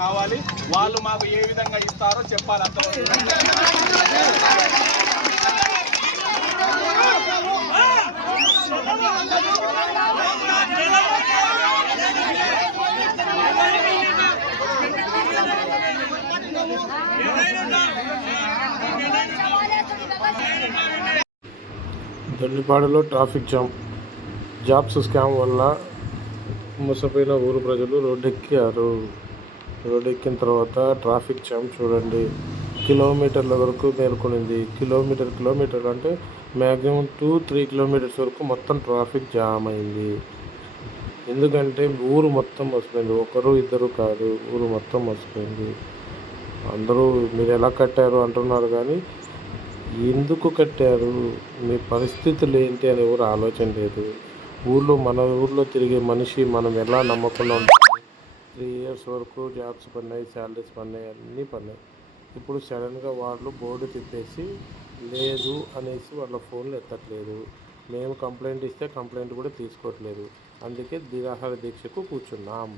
కావాలి. వాళ్ళు మాకు ఏ విధంగా ఇస్తారో చెప్పాలి. దొల్లిపాడులో ట్రాఫిక్ జామ్. జాబ్స్ స్కామ్ వల్ల మోసపోయిన ఊరు ప్రజలు రోడ్డెక్కారు. రోడ్డెక్కిన తర్వాత ట్రాఫిక్ జామ్ చూడండి, కిలోమీటర్ల వరకు మేల్కొనింది. కిలోమీటర్ అంటే మ్యాక్సిమం 2-3 కిలోమీటర్స్ వరకు మొత్తం ట్రాఫిక్ జామ్ అయింది. ఎందుకంటే ఊరు మొత్తం మోసపోయింది. ఒకరు ఇద్దరు కాదు, ఊరు మొత్తం మోసపోయింది. అందరూ మీరు ఎలా కట్టారు అంటున్నారు, కానీ ఎందుకు కట్టారు, మీ పరిస్థితులు ఏంటి అని ఎవరు ఆలోచన లేదు. మన ఊర్లో తిరిగే మనిషి మనం ఎలా నమ్మకుండా ఉంటాం. 3 years వరకు జాబ్స్ పడినాయి, శాలరీస్ పడినాయి, అన్నీ పడినాయి. ఇప్పుడు సడన్గా వాళ్ళు బోర్డు తిప్పేసి లేదు అనేసి వాళ్ళ ఫోన్లు ఎత్తట్లేదు. మేము కంప్లైంట్ ఇస్తే కంప్లైంట్ కూడా తీసుకోవట్లేదు. అందుకే నిరాహార దీక్షకు కూర్చున్నాం.